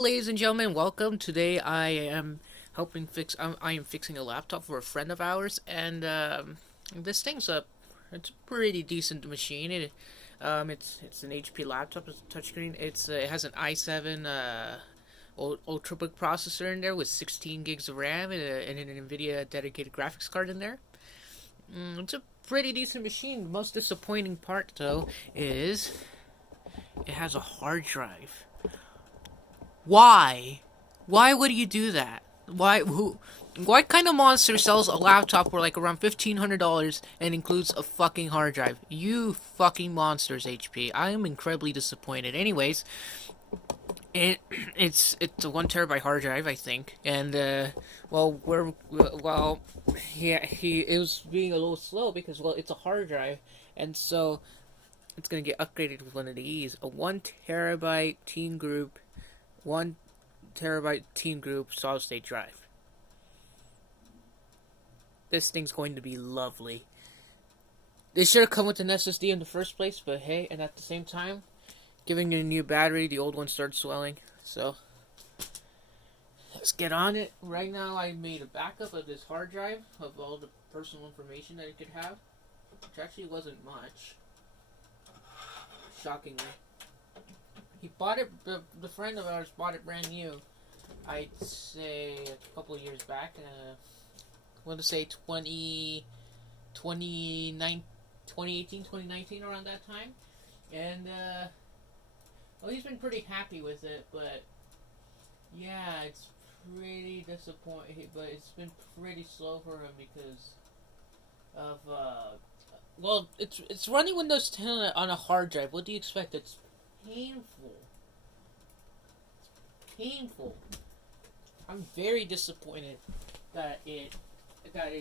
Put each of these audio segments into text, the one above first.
Ladies and gentlemen, welcome. Today I am I am fixing a laptop for a friend of ours, and this thing's it's a pretty decent machine. It's an HP laptop. It's a touchscreen. It has an i7 ultrabook processor in there with 16 gigs of RAM and an NVIDIA dedicated graphics card in there. It's a pretty decent machine. The most disappointing part, though, is it has a hard drive. Why? Why would you do that? What kind of monster sells a laptop for like around $1,500 and includes a fucking hard drive? You fucking monsters, HP. I am incredibly disappointed. Anyways, it it's a 1 terabyte hard drive, I think, and well, we're well, he it was being a little slow because it's a hard drive, and so it's gonna get upgraded with one of these, a 1 terabyte Team Group 1 terabyte Team Group solid state drive. This thing's going to be lovely. They should have come with an SSD in the first place, but hey, and at the same time, giving it a new battery, the old one started swelling. So, let's get on it. Right now, I made a backup of this hard drive of all the personal information that it could have, which actually wasn't much, shockingly. He bought it, the friend of ours bought it brand new. I'd say a couple of years back. I want to say 2018, 2019, around that time. And, well, he's been pretty happy with it, but yeah, it's pretty disappointing. But it's been pretty slow for him because of, well, it's running Windows 10 on a hard drive. What do you expect? It's painful. Painful. I'm very disappointed that it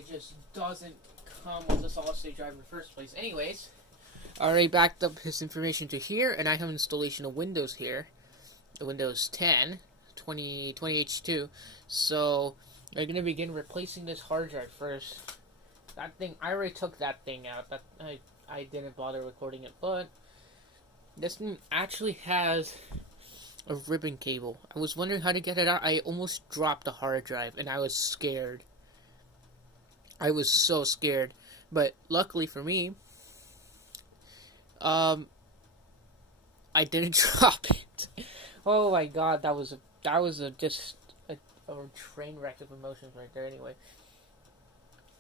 just doesn't come with a solid state drive in the first place. Anyways, I already backed up his information to here, and I have an installation of Windows here, the Windows 10, 20H2. So I'm gonna begin replacing this hard drive first. That thing, I already took that thing out. That I didn't bother recording it, but this thing actually has a ribbon cable. I was wondering how to get it out. I almost dropped the hard drive, and I was scared. I was so scared. But luckily for me, I didn't drop it. Oh my god, that was just a train wreck of emotions right there.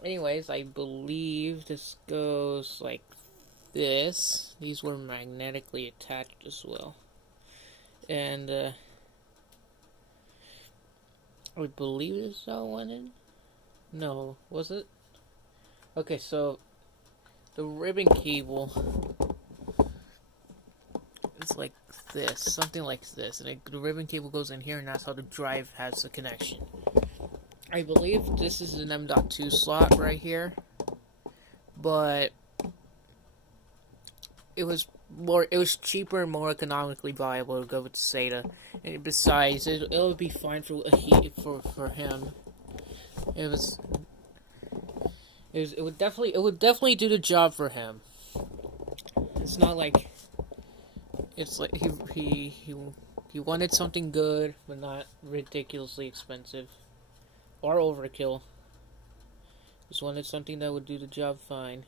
Anyways, I believe this goes like this. These were magnetically attached as well. And I believe this all went in. No, was it? Okay, so the ribbon cable is like this, something like this, and the ribbon cable goes in here, and that's how the drive has the connection. I believe this is an M.2 slot right here, but it was cheaper and more economically viable to go with SATA. And besides, it'll be fine for him. It was it would definitely do the job for him. It's not like it's like he wanted something good but not ridiculously expensive or overkill. Just wanted something that would do the job fine.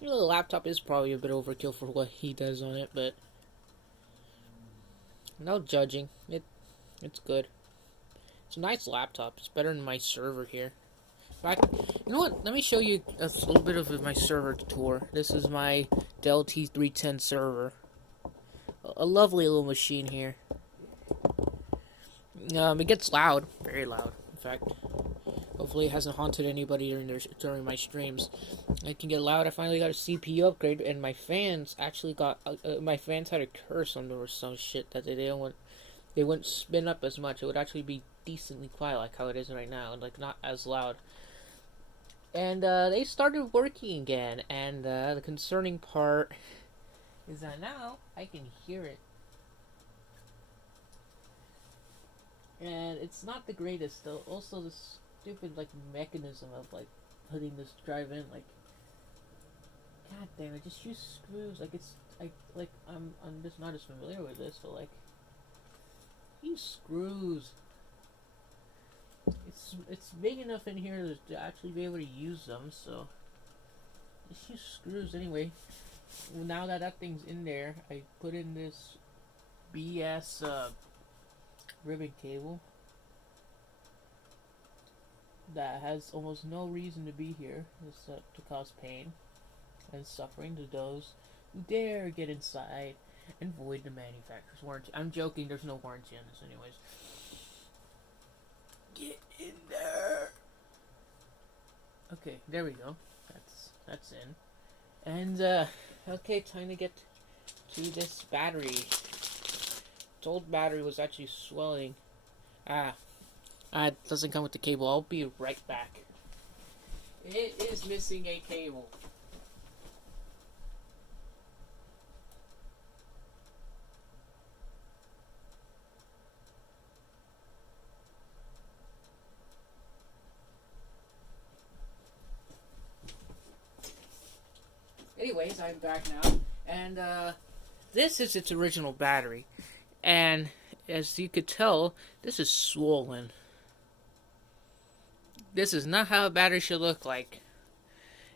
You know, the laptop is probably a bit overkill for what he does on it, but no judging. It's good. It's a nice laptop. It's better than my server here. In fact, you know what? Let me show you a little bit of my server tour. This is my Dell T310 server. A lovely little machine here. It gets loud, very loud. In fact, hopefully it hasn't haunted anybody during my streams. It can get loud. I finally got a CPU upgrade, and my fans actually got. My fans had a curse on them or some shit that they wouldn't spin up as much. It would actually be decently quiet, like how it is right now, and like not as loud. And they started working again. And the concerning part is that now I can hear it. And it's not the greatest though. Also, the stupid like mechanism of like putting this drive in, like, god damn it, just use screws. Like I'm just not as familiar with this, but like use screws. It's big enough in here to actually be able to use them, so just use screws anyway. Now that thing's in there, I put in this BS ribbon cable that has almost no reason to be here except to cause pain and suffering to those who dare get inside and void the manufacturer's warranty. I'm joking, there's no warranty on this anyways. Get in there. Okay, there we go. That's in. And okay, time to get to this battery. This old battery was actually swelling. It doesn't come with the cable. I'll be right back. It is missing a cable. Anyways, I'm back now, and this is its original battery, and as you could tell, this is swollen. This is not how a battery should look like,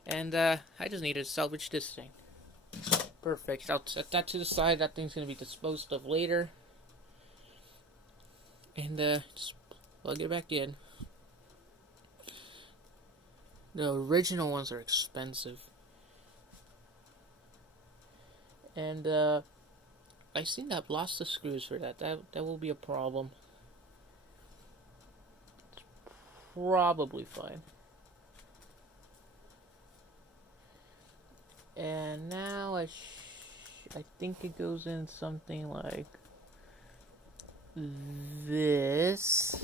and I just need to salvage this thing. Perfect. I'll set that to the side. That thing's gonna be disposed of later, and just plug it back in. The original ones are expensive. And I think I've lost the screws for that. That will be a problem. It's probably fine. And now I think it goes in something like this.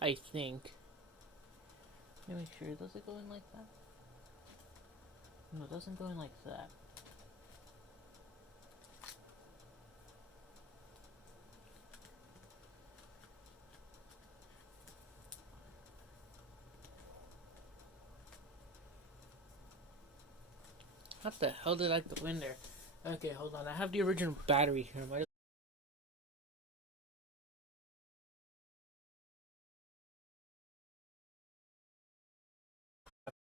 I think. Let me make sure. Does it go in like that? No, it doesn't go in like that. What the hell did I go in there? Okay, hold on. I have the original battery here.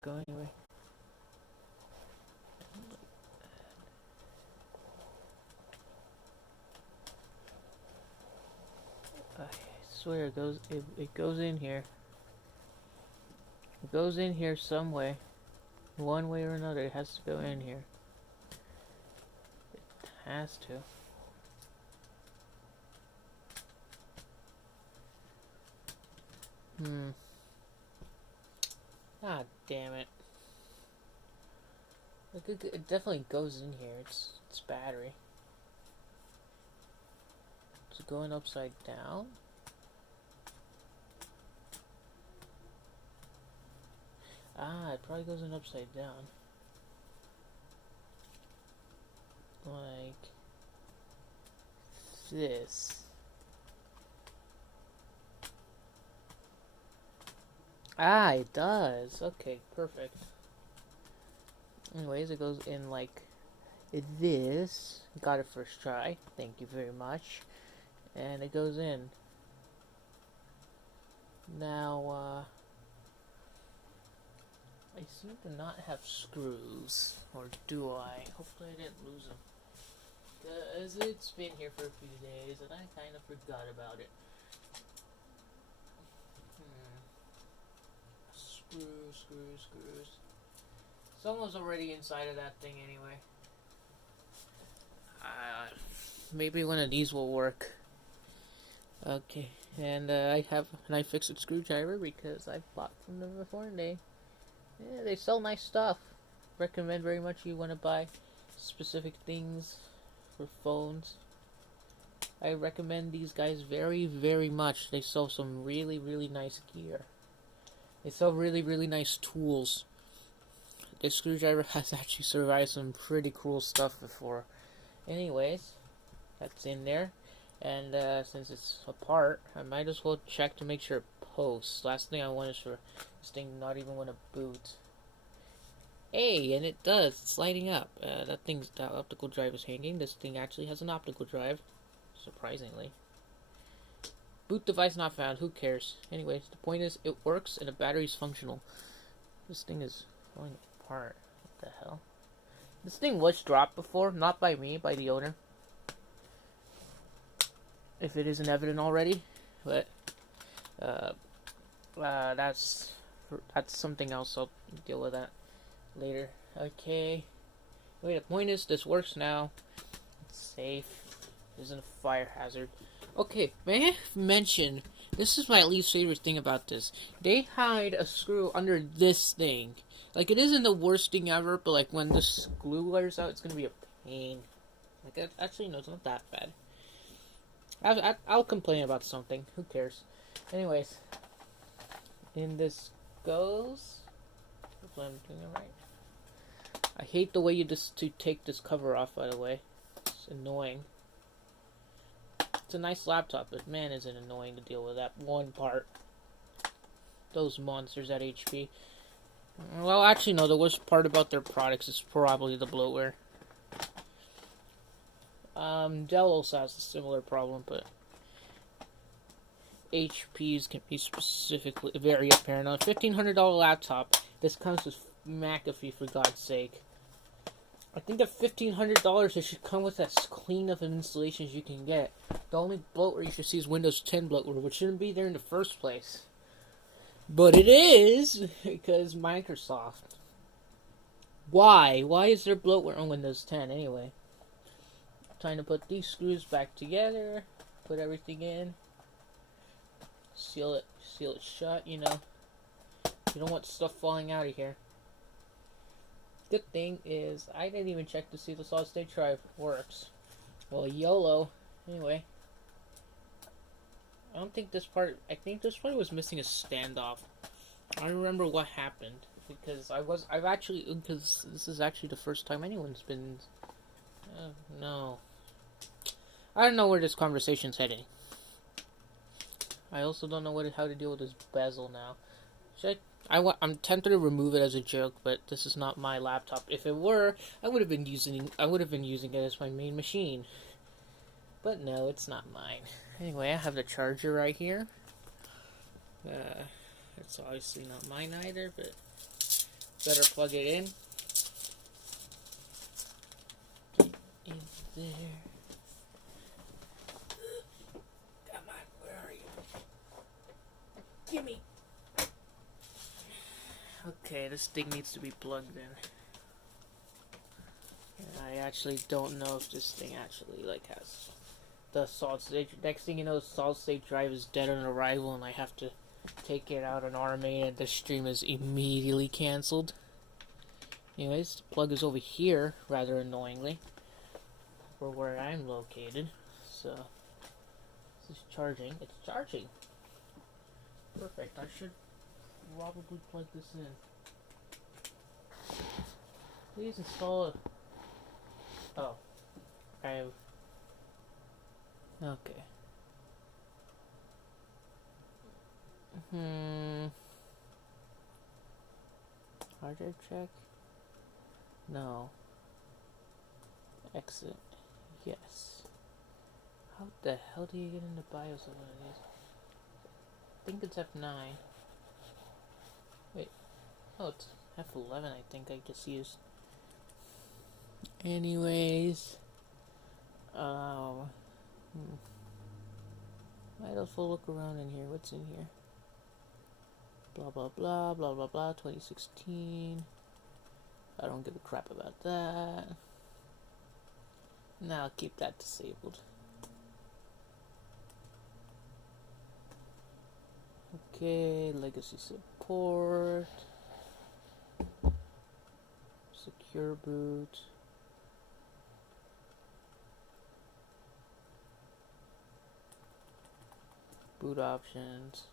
Go anyway. I swear it goes in here. It goes in here some way. One way or another, it has to go in here. It has to. Ah, damn it. It definitely goes in here. It's battery. Is it going upside down? Ah, it probably goes in upside down. Like this. Ah, it does. Okay, perfect. Anyways, it goes in like this. Got it first try. Thank you very much. And it goes in. Now, I seem to not have screws. Or do I? Hopefully I didn't lose them. Because it's been here for a few days and I kind of forgot about it. Screws. Someone's already inside of that thing anyway. Maybe one of these will work. Okay, and I have an iFixit screwdriver because I bought from them before and they sell nice stuff. Recommend very much you want to buy specific things for phones. I recommend these guys very, very much. They sell some really, really nice gear. They sell really, really nice tools. This screwdriver has actually survived some pretty cool stuff before. Anyways, that's in there. And since it's apart, I might as well check to make sure it posts. Last thing I want is for this thing not even want to boot. Hey, and it does. It's lighting up. That optical drive is hanging. This thing actually has an optical drive, surprisingly. Boot device not found. Who cares? Anyways, the point is, it works and the battery's functional. This thing is falling apart. What the hell? This thing was dropped before, not by me, by the owner. If it isn't evident already, but that's something else. I'll deal with that later. Okay. Wait, the point is, this works now. It's safe. It isn't a fire hazard. Okay, may I mention, this is my least favorite thing about this. They hide a screw under this thing. Like, it isn't the worst thing ever, but like when this glue wears out, it's gonna be a pain. Like, actually, no, it's not that bad. I'll complain about something. Who cares? Anyways, in this goes. Hopefully I'm doing it right. I hate the way you just to take this cover off. By the way, it's annoying. It's a nice laptop, but man, is it annoying to deal with that one part. Those monsters at HP. Well, actually, no. The worst part about their products is probably the bloatware. Dell also has a similar problem, but HP's can be specifically very apparent. On a $1,500 laptop, this comes with McAfee, for God's sake. I think at $1,500, it should come with as clean of an installation as you can get. The only bloatware you should see is Windows 10 bloatware, which shouldn't be there in the first place. But it is, because Microsoft. Why? Why is there bloatware on Windows 10 anyway? Trying to put these screws back together, put everything in, seal it shut, you know. You don't want stuff falling out of here. Good thing is, I didn't even check to see if the solid state drive works. Well, YOLO. Anyway. I think this part was missing a standoff. I don't remember what happened. Because because this is actually the first time anyone's been... no. I don't know where this conversation's heading. I also don't know how to deal with this bezel now. I'm tempted to remove it as a joke, but this is not my laptop. If it were, I would have been using it as my main machine. But no, it's not mine. Anyway, I have the charger right here. It's obviously not mine either, but better plug it in. Get in there. Come on, where are you? Gimme. Okay, this thing needs to be plugged in. I actually don't know if this thing actually has the solid state. Next thing you know, the solid state drive is dead on arrival, and I have to take it out on RMA, and the stream is immediately cancelled. Anyways, the plug is over here, rather annoyingly, for where I'm located. So this is charging. It's charging. Perfect. I should probably plug this in. Please install it. Oh. Okay. Hard drive check? No. Exit. Yes. How the hell do you get into BIOS of one of these? I think it's F9. Wait. Oh, it's F11 I think I just used. Anyways. Might as well look around in here. What's in here? Blah blah blah blah blah blah 2016. I don't give a crap about that. Now I'll keep that disabled. Okay, legacy support. Secure boot. Boot options.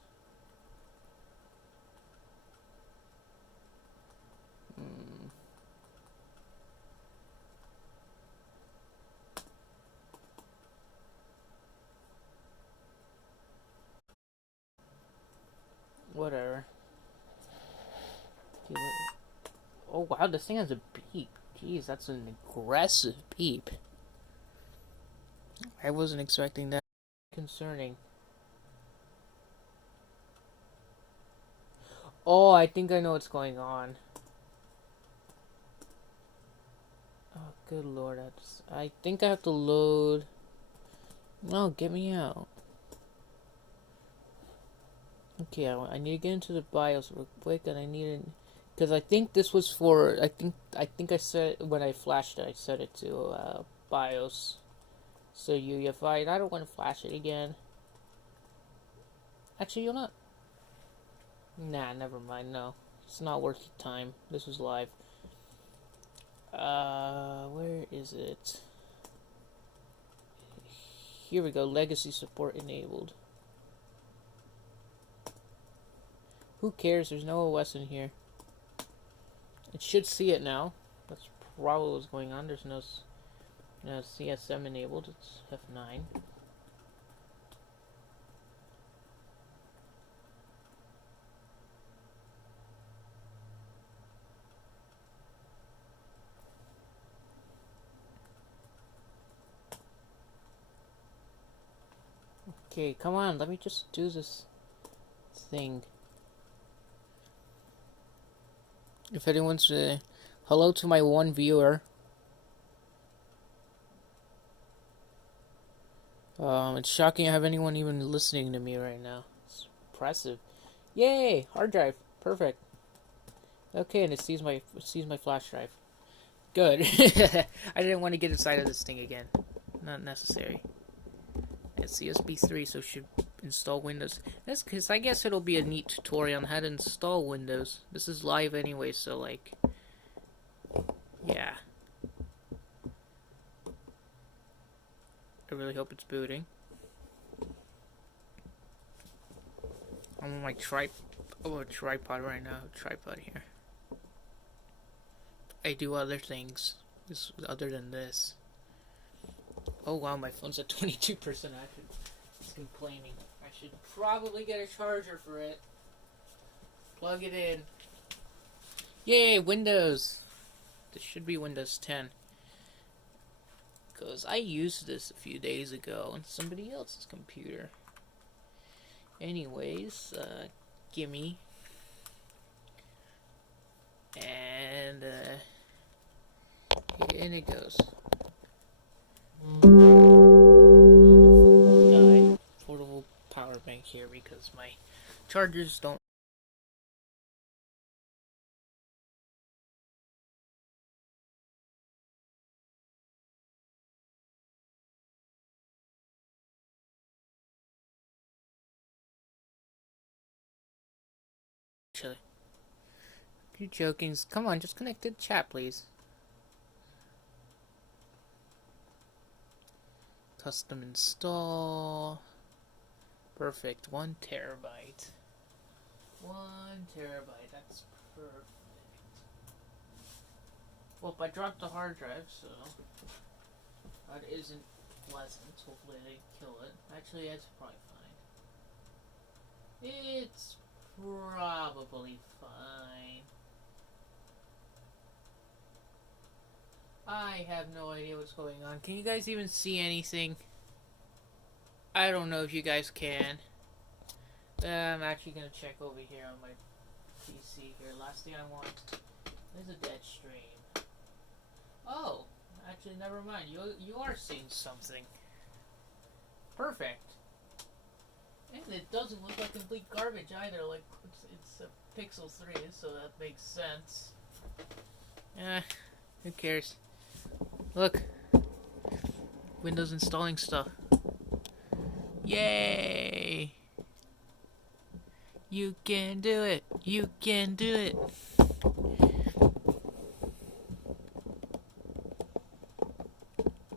Whatever. Oh. wow, this thing has a beep. Jeez, that's an aggressive beep. I wasn't expecting that. Concerning. Oh, I think I know what's going on. Oh, good lord. I think I have to load. No, get me out. Okay, I need to get into the BIOS real quick, and I need it because I think this was for. I think I set when I flashed it. I set it to BIOS. So UEFI. I don't want to flash it again. Actually, you're not. Nah, never mind. No, it's not worth the time. This was live. Where is it? Here we go. Legacy support enabled. Who cares? There's no OS in here. It should see it now. That's probably what's going on. There's no CSM enabled. It's F9. Okay, come on. Let me just do this thing. If anyone's hello to my one viewer. It's shocking I have anyone even listening to me right now. It's impressive. Yay! Hard drive. Perfect. Okay, and it sees my flash drive. Good. I didn't want to get inside of this thing again. Not necessary. It's USB 3, so it should install Windows. That's because I guess it'll be a neat tutorial on how to install Windows. This is live anyway, so like, yeah. I really hope it's booting. I'm on my tripod right now. Tripod here. I do other things other than this. Oh wow, my phone's at 22%. It's complaining. I should probably get a charger for it. Plug it in. Yay, Windows! This should be Windows 10. Because I used this a few days ago on somebody else's computer. Anyways, gimme. And, in it goes. Portable power bank here because my chargers don't. Actually, you joking? Come on, just connect to the chat, please. Custom install. Perfect. 1 terabyte. 1 terabyte. That's perfect. Well, I dropped the hard drive, so that isn't pleasant. Hopefully they kill it. Actually, it's probably fine. It's probably fine. I have no idea what's going on. Can you guys even see anything? I don't know if you guys can. I'm actually gonna check over here on my PC here. Last thing I want is a dead stream. Oh, actually, never mind. You are seeing something. Perfect. And it doesn't look like complete garbage either. Like it's a Pixel 3, so that makes sense. Who cares? Look, Windows installing stuff. Yay! You can do it. You can do it.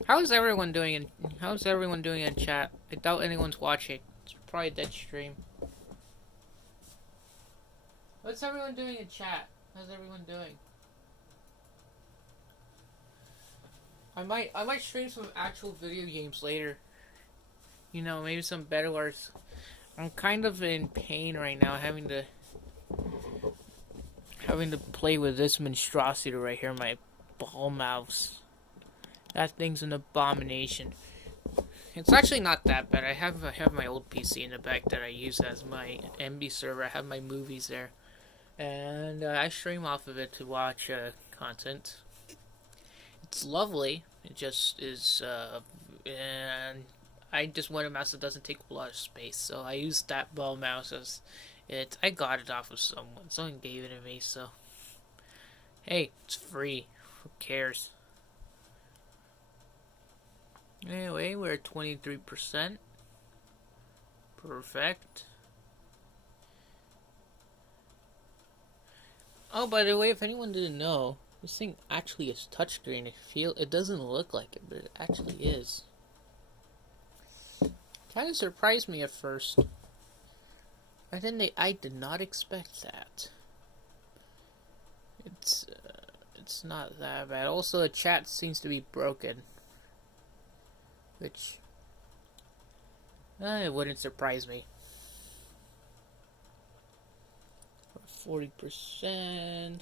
How's everyone doing in chat? I doubt anyone's watching. It's probably a dead stream. What's everyone doing in chat? How's everyone doing? I might stream some actual video games later. You know, maybe some Bed Wars. I'm kind of in pain right now, having having to play with this monstrosity right here, my ball mouse. That thing's an abomination. It's actually not that bad. I have my old PC in the back that I use as my MB server. I have my movies there, and I stream off of it to watch content. It's lovely. It just is, and I just want a mouse that doesn't take a lot of space. So I use that ball mouse as it. I got it off of someone. Someone gave it to me. So hey, it's free. Who cares? Anyway, we're at 23%. Perfect. Oh, by the way, if anyone didn't know, this thing actually is touchscreen. It doesn't look like it, but it actually is. Kind of surprised me at first. I did not expect that. It's not that bad. Also, the chat seems to be broken. Which, it wouldn't surprise me. 40%.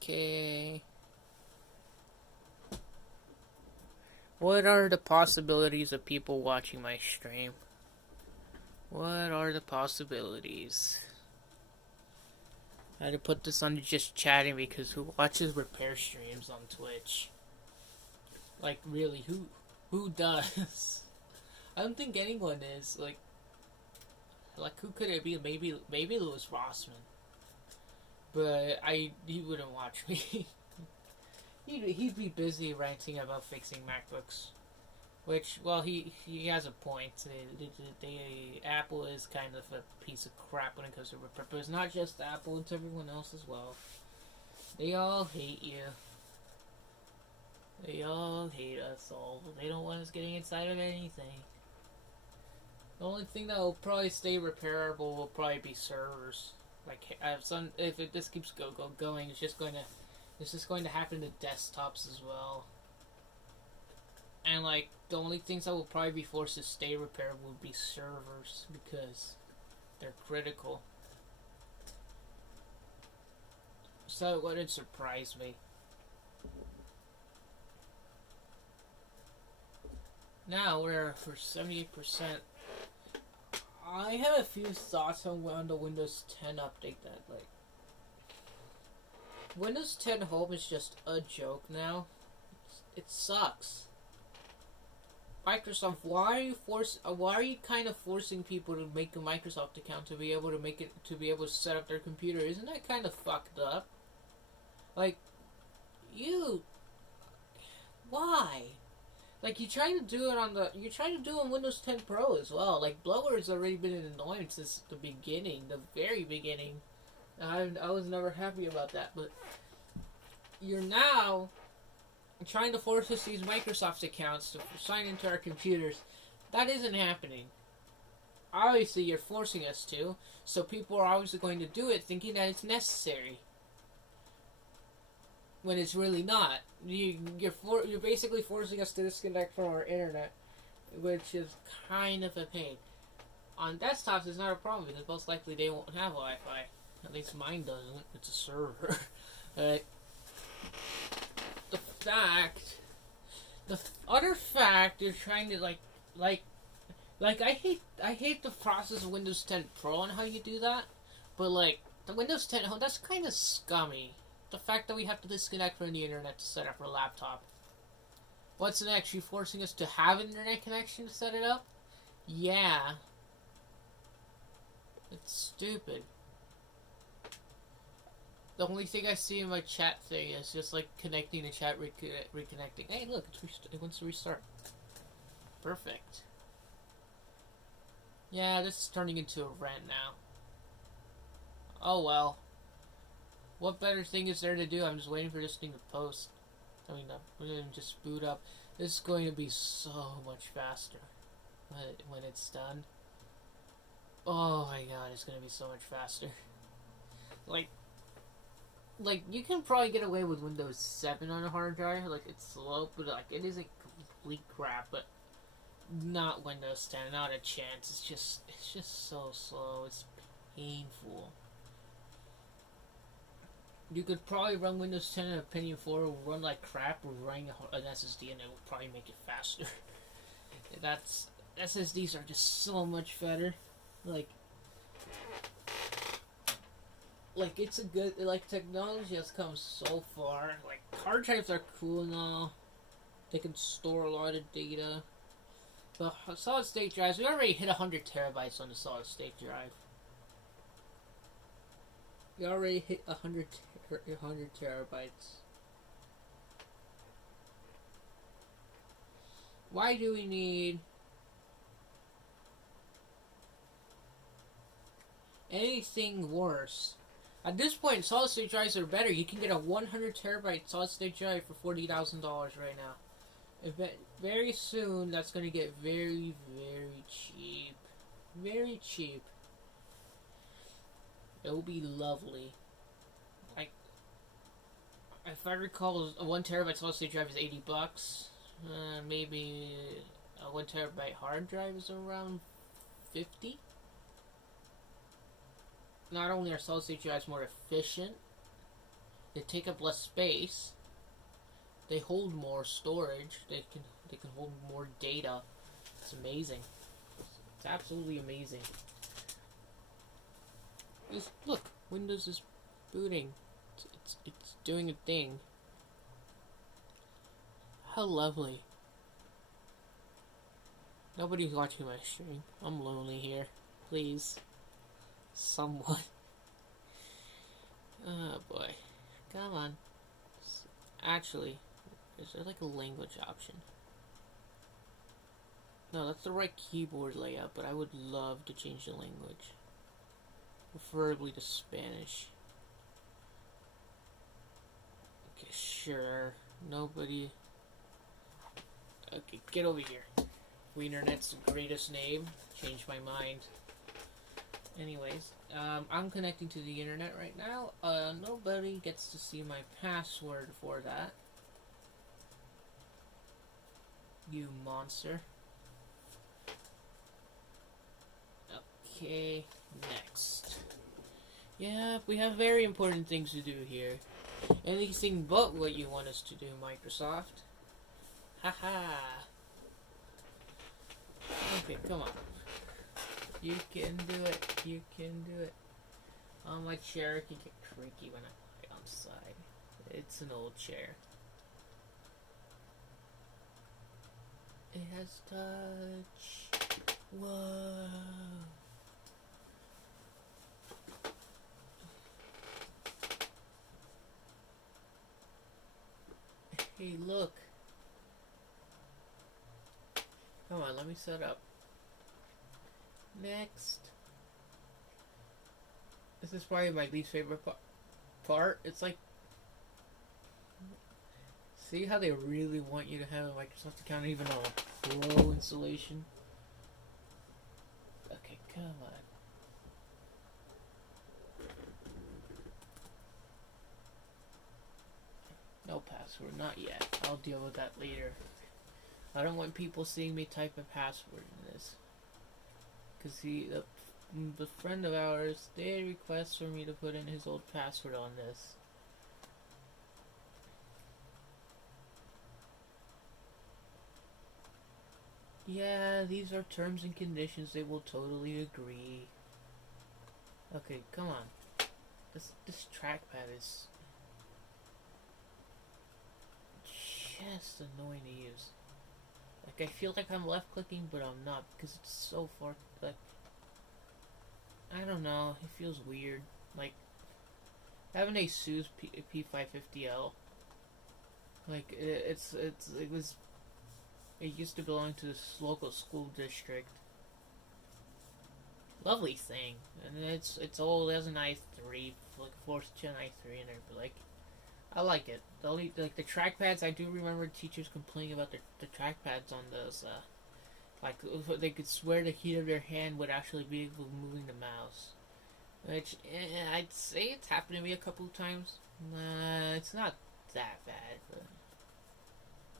Okay. What are the possibilities of people watching my stream? What are the possibilities? I had to put this under just chatting because who watches repair streams on Twitch? Like, really, who does? I don't think anyone is. Like who could it be? Maybe Louis Rossman. But he wouldn't watch me. he'd be busy ranting about fixing MacBooks. Which, well, he has a point. Apple is kind of a piece of crap when it comes to repair. But it's not just Apple, it's everyone else as well. They all hate you. They all hate us all. They don't want us getting inside of anything. The only thing that will probably stay repairable will probably be servers. Like, if this keeps going, it's just going to happen to desktops as well. And like, the only things that will probably be forced to stay repairable would be servers because they're critical. So it wouldn't surprise me. Now we're for 78%. I have a few thoughts on the Windows 10 update that, like, Windows 10 Home is just a joke now. It sucks. Microsoft, why are you kind of forcing people to make a Microsoft account to be able to set up their computer? Isn't that kind of fucked up? Like, why? Like, you're trying to do it on Windows 10 Pro as well. Like, bloatware has already been an annoyance since the very beginning. I was never happy about that, but you're now trying to force us to use Microsoft's accounts to sign into our computers. That isn't happening. Obviously, you're forcing us to, so people are obviously going to do it thinking that it's necessary. When it's really not. You're basically forcing us to disconnect from our internet, which is kind of a pain. On desktops, it's not a problem because most likely they won't have Wi-Fi. At least mine doesn't. It's a server. The other fact, they're trying to like I hate the process of Windows 10 Pro and how you do that, but like the Windows 10 Home, that's kind of scummy. The fact that we have to disconnect from the internet to set up our laptop. What's next? You forcing us to have an internet connection to set it up? Yeah. It's stupid. The only thing I see in my chat thing is just like connecting the chat, reconnecting. Hey, look, it wants to restart. Perfect. Yeah, this is turning into a rant now. Oh well. What better thing is there to do? I'm just waiting for this thing to post. I mean, we're going to just boot up. This is going to be so much faster when it's done. Oh my god, it's going to be so much faster. Like, you can probably get away with Windows 7 on a hard drive. Like, it's slow, but like, it isn't complete crap. But not Windows 10, not a chance. It's just so slow. painful. You could probably run Windows 10 and a Pentium 4 will run like crap, or running an SSD and it will probably make it faster. That's SSDs are just so much better. Like it's a good, like, technology has come so far. Like, hard drives are cool now. They can store a lot of data. But solid state drives, we already hit 100 terabytes on the solid state drive. We already hit 100 terabytes. Why do we need anything worse? At this point, solid state drives are better. You can get a 100 terabyte solid state drive for $40,000 right now. Very soon, that's going to get very, very cheap. Very cheap. It will be lovely. Like, if I recall, a 1 terabyte solid state drive is $80. Maybe a 1 terabyte hard drive is around 50. Not only are solid state drives more efficient, they take up less space, they hold more storage, they can hold more data. It's amazing. It's absolutely amazing. Just look, Windows is booting. It's doing a thing. How lovely. Nobody's watching my stream. I'm lonely here. Please. Someone. Oh boy. Come on. Actually, is there like a language option? No, that's the right keyboard layout, but I would love to change the language. Preferably to Spanish. Okay, sure. Nobody. Okay, get over here. Wienernet's the greatest name. Changed my mind. Anyways, I'm connecting to the internet right now. Nobody gets to see my password for that. You monster. Okay, next. Yeah, we have very important things to do here. Anything but what you want us to do, Microsoft. Haha. Okay, come on. You can do it. You can do it. Oh, my chair can get creaky when I lie on the side. It's an old chair. It has touch. Whoa. Hey, look. Come on, let me set up. Next. This is probably my least favorite part. It's like, see how they really want you to have a Microsoft account, even on a Pro installation? Okay, come on. No password, not yet. I'll deal with that later. I don't want people seeing me type a password in this. Because the friend of ours, they request for me to put in his old password on this. Yeah, these are terms and conditions. They will totally agree. Okay, come on. This trackpad is just annoying to use. Like, I feel like I'm left clicking, but I'm not because it's so far. Like, I don't know. It feels weird. Like, I have an ASUS P550L. Like, it used to belong to this local school district. Lovely thing, and it's old. It has an i3, like 4th gen i3 in there, but like, I like it. The only, like, the trackpads, I do remember teachers complaining about the trackpads on those. Like, they could swear the heat of their hand would actually be moving the mouse. Which, I'd say it's happened to me a couple of times. It's not that bad, but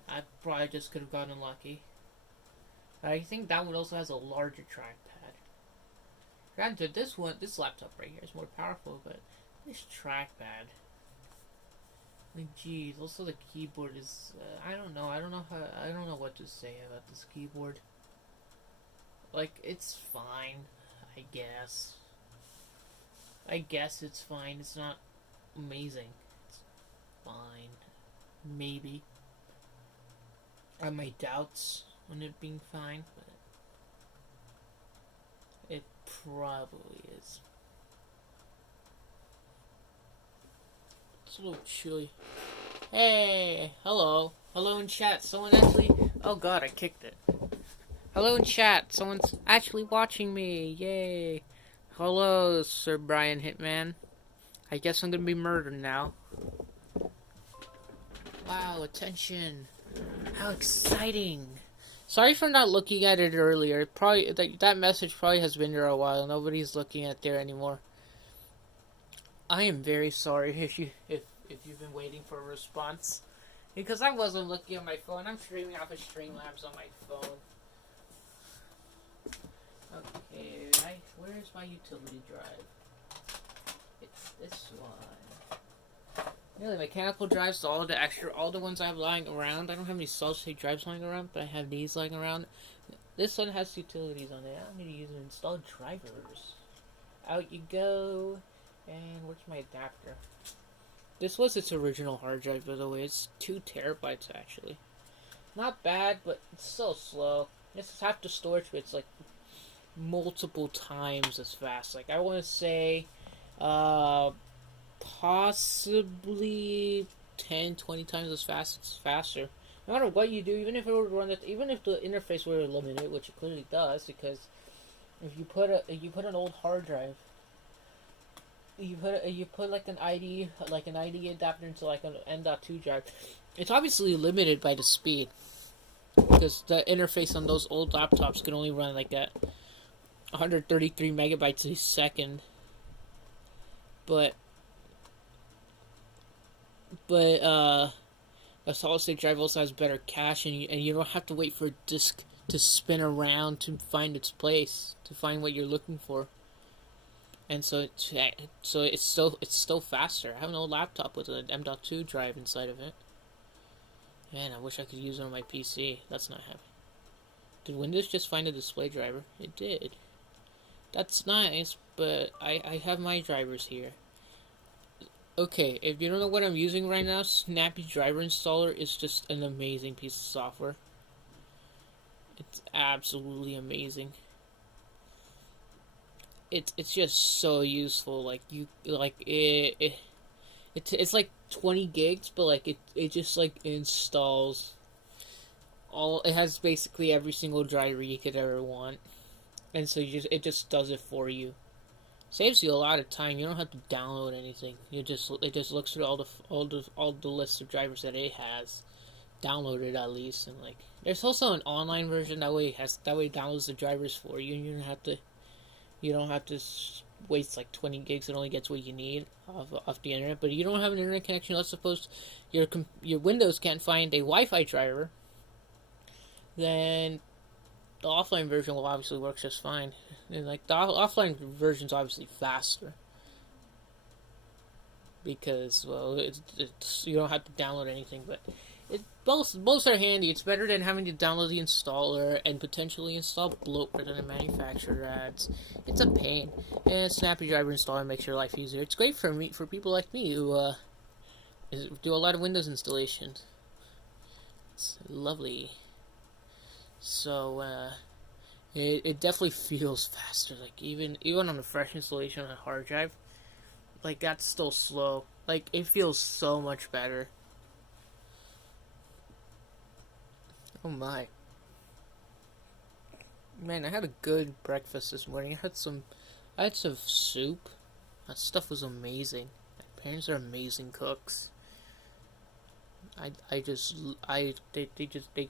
I probably just could have gotten lucky. I think that one also has a larger trackpad. Granted, this laptop right here is more powerful, but this trackpad. Like, geez, also the keyboard is. I don't know. I don't know what to say about this keyboard. Like, it's fine, I guess. I guess it's fine. It's not amazing. It's fine. Maybe. I have my doubts on it being fine, but it probably is. It's a little chilly. Hey, hello. Hello in chat. Someone actually... Oh god, I kicked it. Hello in chat. Someone's actually watching me. Yay. Hello, Sir Brian Hitman. I guess I'm gonna be murdered now. Wow, attention. How exciting. Sorry for not looking at it earlier. Probably that message probably has been there a while. Nobody's looking at there anymore. I am very sorry if you've been waiting for a response. Because I wasn't looking at my phone. I'm streaming off of Streamlabs on my phone. Okay, where's my utility drive? It's this one. Really, mechanical drives, all the ones I have lying around. I don't have any solid state drives lying around, but I have these lying around. This one has utilities on it. I'm gonna use an installed drivers. Out you go. And where's my adapter? This was its original hard drive, by the way. It's 2 terabytes actually. Not bad, but it's so slow. This is half the storage, but it's like multiple times as fast. Like, I want to say possibly 10-20 times as fast. It's faster. No matter what you do, even if it would run it, even if the interface were limited, which it clearly does, because if you put an old hard drive, you put like an ID adapter into like an M.2 drive, it's obviously limited by the speed, because the interface on those old laptops can only run like at 133 megabytes a second. But a solid state drive also has better cache, and you don't have to wait for a disk to spin around to find its place, to find what you're looking for. And so it's still faster. I have an old laptop with an M.2 drive inside of it. Man, I wish I could use it on my PC. That's not happening. Did Windows just find a display driver? It did. That's nice, but I have my drivers here. Okay, if you don't know what I'm using right now, Snappy Driver Installer is just an amazing piece of software. It's absolutely amazing. It's just so useful. It's like 20 gigs, but like it just like installs all. It has basically every single driver you could ever want, and so it just does it for you. Saves you a lot of time. You don't have to download anything. It just looks through all the list of drivers that it has downloaded at least, and like there's also an online version that way it downloads the drivers for you, and you don't have to waste like 20 gigs. It only gets what you need off the internet. But you don't have an internet connection. Let's suppose your Windows can't find a Wi-Fi driver, then the offline version will obviously work just fine. And like the offline version's obviously faster because, well, it's you don't have to download anything, but both are handy. It's better than having to download the installer and potentially install bloatware that the manufacturer adds. It's a pain. And Snappy Driver Installer makes your life easier. It's great for people like me who do a lot of Windows installations. It's lovely. So it definitely feels faster. Like even on a fresh installation on a hard drive, like that's still slow. Like it feels so much better. Oh my. Man, I had a good breakfast this morning. I had some soup. That stuff was amazing. My parents are amazing cooks. They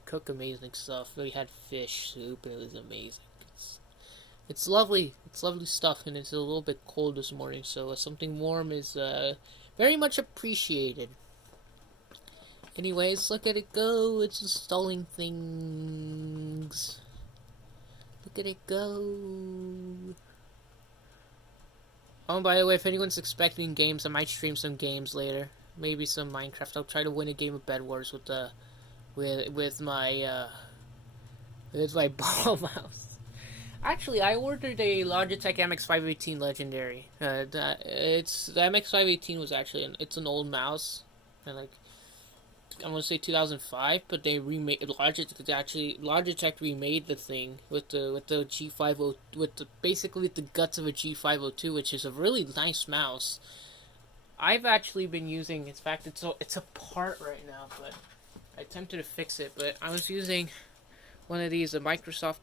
cook amazing stuff. They had fish soup and it was amazing. It's lovely. It's lovely stuff, and it's a little bit cold this morning, so something warm is very much appreciated. Anyways, look at it go. It's installing things. Look at it go. Oh, by the way, if anyone's expecting games, I might stream some games later. Maybe some Minecraft. I'll try to win a game of Bed Wars with the with my ball mouse. Actually, I ordered a Logitech MX518 Legendary. The MX518 was actually it's an old mouse, and like I'm gonna say 2005, but they remade Logitech remade the thing with the G50 with the basically with the guts of a G502, which is a really nice mouse. I've actually been using. In fact, it's apart right now, but I attempted to fix it. But I was using one of these, a Microsoft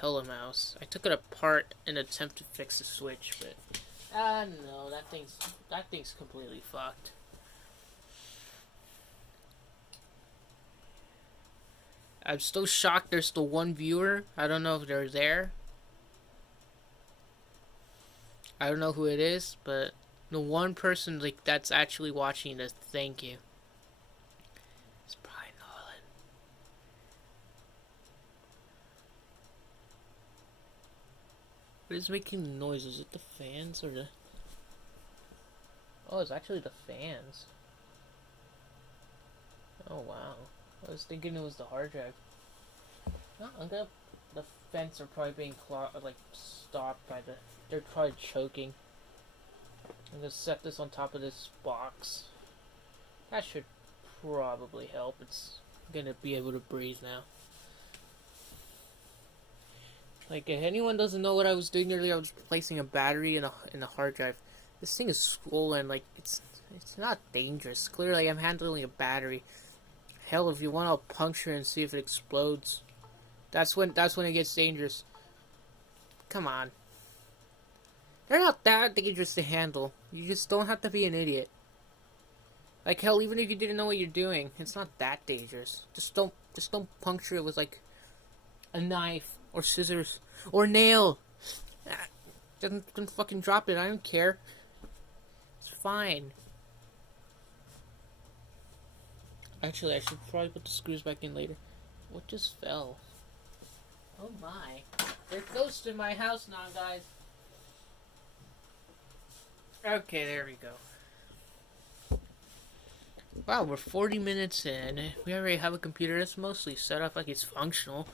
Telemouse. I took it apart in an attempt to fix the switch, but no, that thing's completely fucked. I'm still shocked there's still one viewer. I don't know if they're there. I don't know who it is, but the one person like that's actually watching this, thank you. It's probably Nolan. What is making the noise? Is it the fans or the... Oh, it's actually the fans. Oh, wow. I was thinking it was the hard drive. No, the fence are probably being stopped by the... They're probably choking. I'm gonna set this on top of this box. That should probably help. It's gonna be able to breathe now. Like, if anyone doesn't know what I was doing earlier, I was replacing a battery in a hard drive. This thing is swollen. Like, it's not dangerous. Clearly, I'm handling a battery. Hell, if you want, I'll puncture and see if it explodes. That's when it gets dangerous. Come on. They're not that dangerous to handle. You just don't have to be an idiot. Like, hell, even if you didn't know what you're doing, it's not that dangerous. Just don't puncture it with like a knife or scissors or nail. Just fucking drop it. I don't care. It's fine. Actually, I should probably put the screws back in later. What just fell? Oh my. There's ghosts in my house now, guys. Okay, there we go. Wow, we're 40 minutes in. We already have a computer that's mostly set up like it's functional.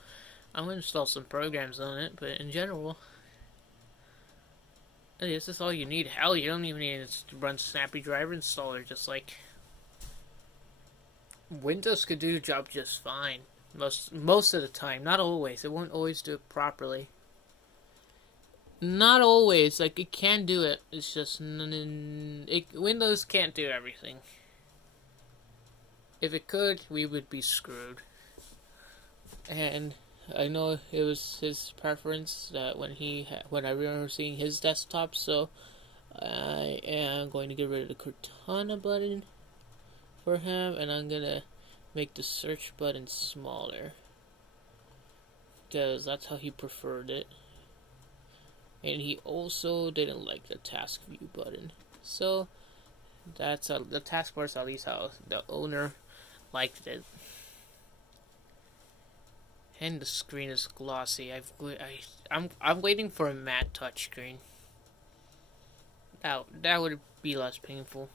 I'm going to install some programs on it, but in general, this is all you need. Hell, you don't even need to run Snappy Driver Installer, just like Windows could do the job just fine. Most of the time, not always. It won't always do it properly. Not always. Like, it can do it. It's just Windows can't do everything. If it could, we would be screwed. And I know it was his preference that when I remember seeing his desktop, so I am going to get rid of the Cortana button for him, and I'm gonna make the search button smaller because that's how he preferred it. And he also didn't like the task view button. So that's the taskbar is at least how the owner liked it. And the screen is glossy. I'm waiting for a matte touchscreen. That would be less painful.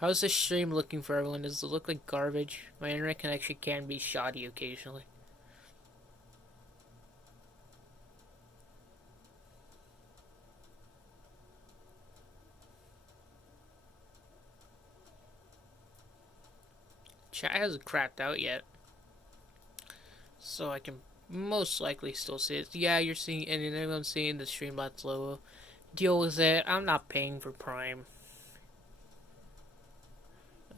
How's this stream looking for everyone? Does it look like garbage? My internet connection can be shoddy occasionally. Chat hasn't crapped out yet, so I can most likely still see it. Yeah, you're seeing, and everyone's seeing the Streamlabs logo. Deal with it. I'm not paying for Prime.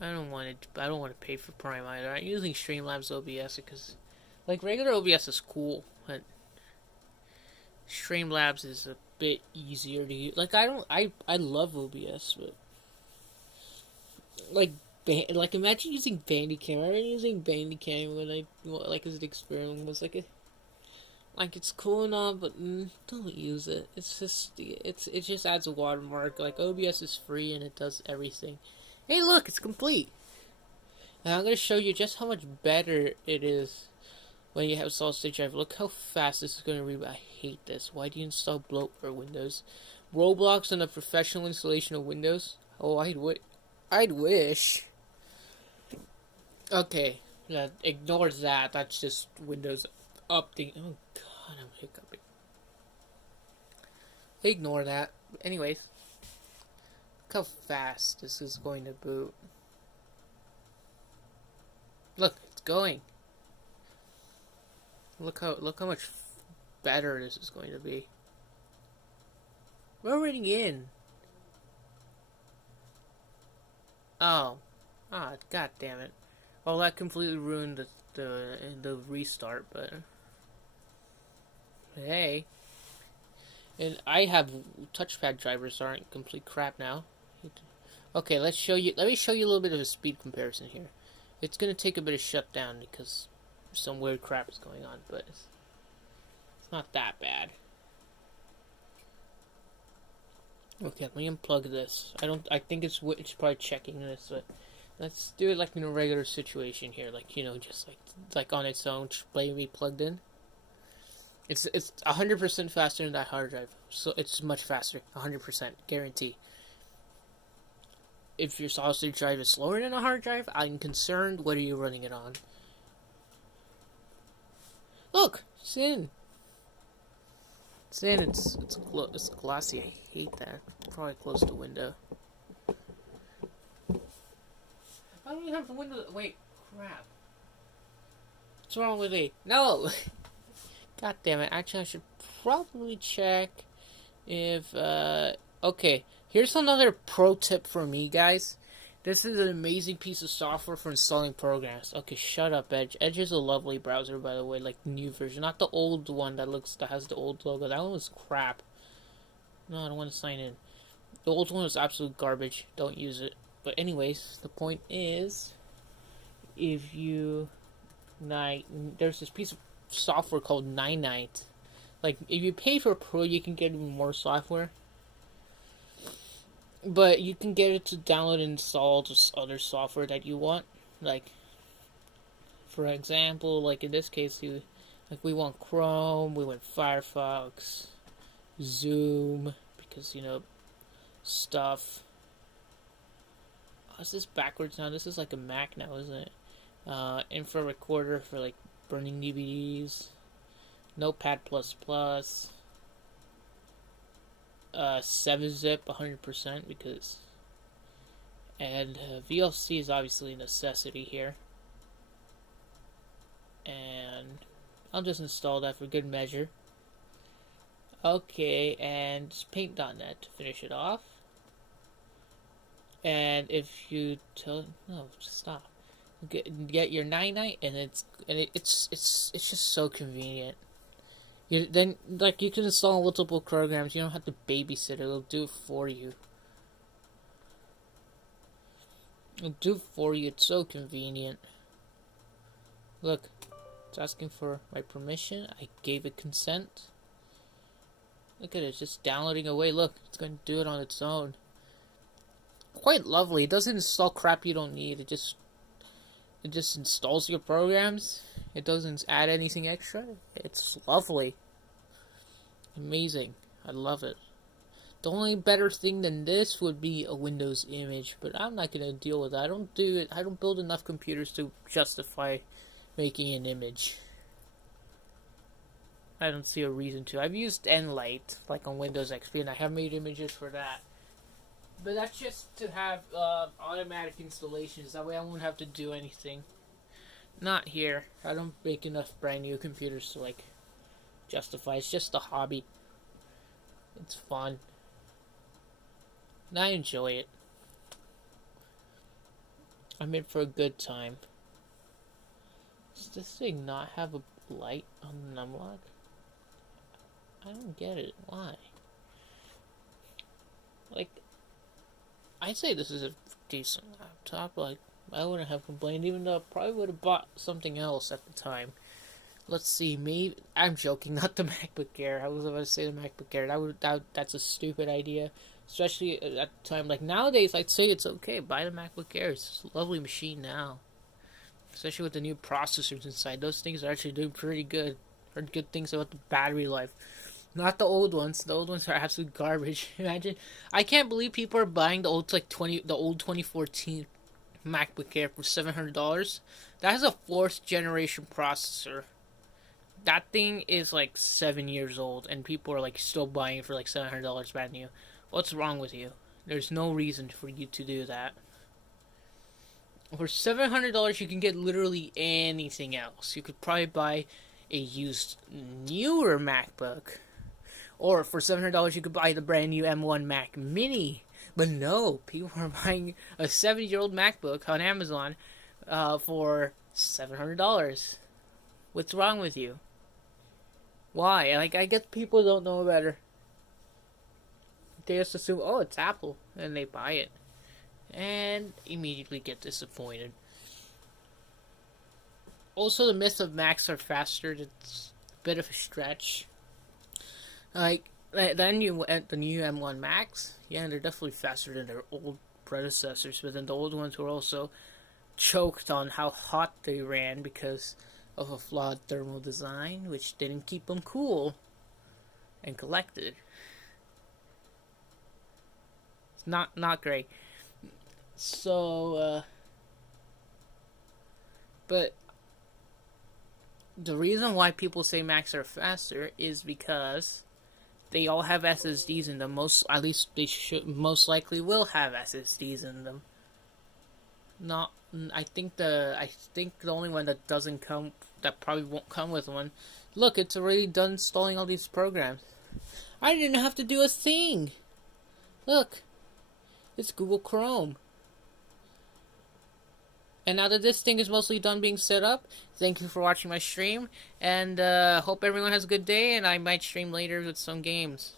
I don't want to pay for Prime either. I'm using Streamlabs OBS because, like, regular OBS is cool, but Streamlabs is a bit easier to use. Like, I love OBS, but like imagine using Bandicam. I remember using Bandicam when as an experiment. Was like it's cool and all, but don't use it. It's just it just adds a watermark. Like, OBS is free and it does everything. Hey, look, it's complete. And I'm gonna show you just how much better it is when you have a solid state drive. Look how fast this is going to reboot. I hate this. Why do you install bloatware Windows? Roblox and a professional installation of Windows? Oh, I'd wish. Okay, ignore that. That's just Windows update. Oh god, I'm hiccuping. Ignore that. Anyways, look how fast this is going to boot. Look, it's going. Look how much better this is going to be. We're already in. Oh, god damn it! Well, that completely ruined the restart. But hey, and I have touchpad drivers aren't complete crap now. Okay, let's show you. Let me show you a little bit of a speed comparison here. It's gonna take a bit of shutdown because some weird crap is going on, but it's not that bad. Okay, let me unplug this. I think it's probably checking this, but let's do it like in a regular situation here, like just like on its own, maybe plugged in. It's 100% faster than that hard drive, so it's much faster, 100% guarantee. If your solid state drive is slower than a hard drive, I'm concerned. What are you running it on? Look, it's in. It's in. It's glossy. I hate that. Probably close the window. I don't even have the window. Wait, crap. What's wrong with me? No. God damn it. Actually, I should probably check if. Okay. Here's another pro tip for me, guys. This is an amazing piece of software for installing programs. Okay, shut up, Edge. Edge is a lovely browser, by the way, like the new version, not the old one that has the old logo. That one was crap. No, I don't want to sign in. The old one was absolute garbage. Don't use it. But anyways, the point is, if you there's this piece of software called Ninite. Like, if you pay for Pro, you can get even more software. But you can get it to download and install just other software that you want. Like, for example, like in this case, we want Chrome, we want Firefox, Zoom, because, stuff. Oh, is this backwards now? This is like a Mac now, isn't it? Infra recorder for, like, burning DVDs. Notepad++. 7-zip 100% because, and VLC is obviously a necessity here, and I'll just install that for good measure. Okay, and paint.net to finish it off. And if you just stop. Get your Ninite, and it's just so convenient. You can install multiple programs. You don't have to babysit it. It'll do it for you. It's so convenient. Look, it's asking for my permission. I gave it consent. Look at it, it's just downloading away. Look, it's going to do it on its own. Quite lovely. It doesn't install crap you don't need. It just installs your programs. It doesn't add anything extra. It's lovely. Amazing. I love it. The only better thing than this would be a Windows image, but I'm not going to deal with that. I don't do it. I don't build enough computers to justify making an image. I don't see a reason to. I've used Nlight, like on Windows XP, and I have made images for that. But that's just to have automatic installations. That way I won't have to do anything. Not here. I don't make enough brand new computers to, like, justify. It's just a hobby. It's fun. And I enjoy it. I'm in for a good time. Does this thing not have a light on the numlock? I don't get it. Why? Like, I'd say this is a decent laptop. Like, I wouldn't have complained, even though I probably would have bought something else at the time. Let's see, maybe I'm joking, not the MacBook Air. I was about to say the MacBook Air. That's a stupid idea, especially at the time. Like nowadays, I'd say it's okay. Buy the MacBook Air. It's a lovely machine now. especially with the new processors inside. Those things are actually doing pretty good. Heard good things about the battery life. Not the old ones. The old ones are absolute garbage. Imagine, I can't believe people are buying the old 2014 MacBook Air for $700. That has a fourth generation processor. That thing is like 7 years old, and people are like still buying it for like $700 brand new. What's wrong with you? There's no reason for you to do that. For $700, you can get literally anything else. You could probably buy a used newer MacBook, or for $700, you could buy the brand new M1 Mac Mini. But no, people are buying a 7-year-old MacBook on Amazon for $700. What's wrong with you? Why? Like, I guess people don't know better. They just assume, oh, it's Apple, and they buy it. And immediately get disappointed. Also, the myth of Macs are faster, it's a bit of a stretch. Like, the new M1 Macs, yeah, they're definitely faster than their old predecessors, but then the old ones were also choked on how hot they ran because of a flawed thermal design, which didn't keep them cool and collected. It's not great. So, but the reason why people say Macs are faster is because they all have SSDs in them. At least they most likely will have SSDs in them. I think the only one that doesn't come, that probably won't come with one. Look, it's already done installing all these programs. I didn't have to do a thing. Look, it's Google Chrome. And now that this thing is mostly done being set up, thank you for watching my stream, and hope everyone has a good day, and I might stream later with some games.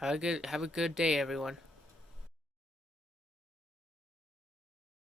Have a good day, everyone.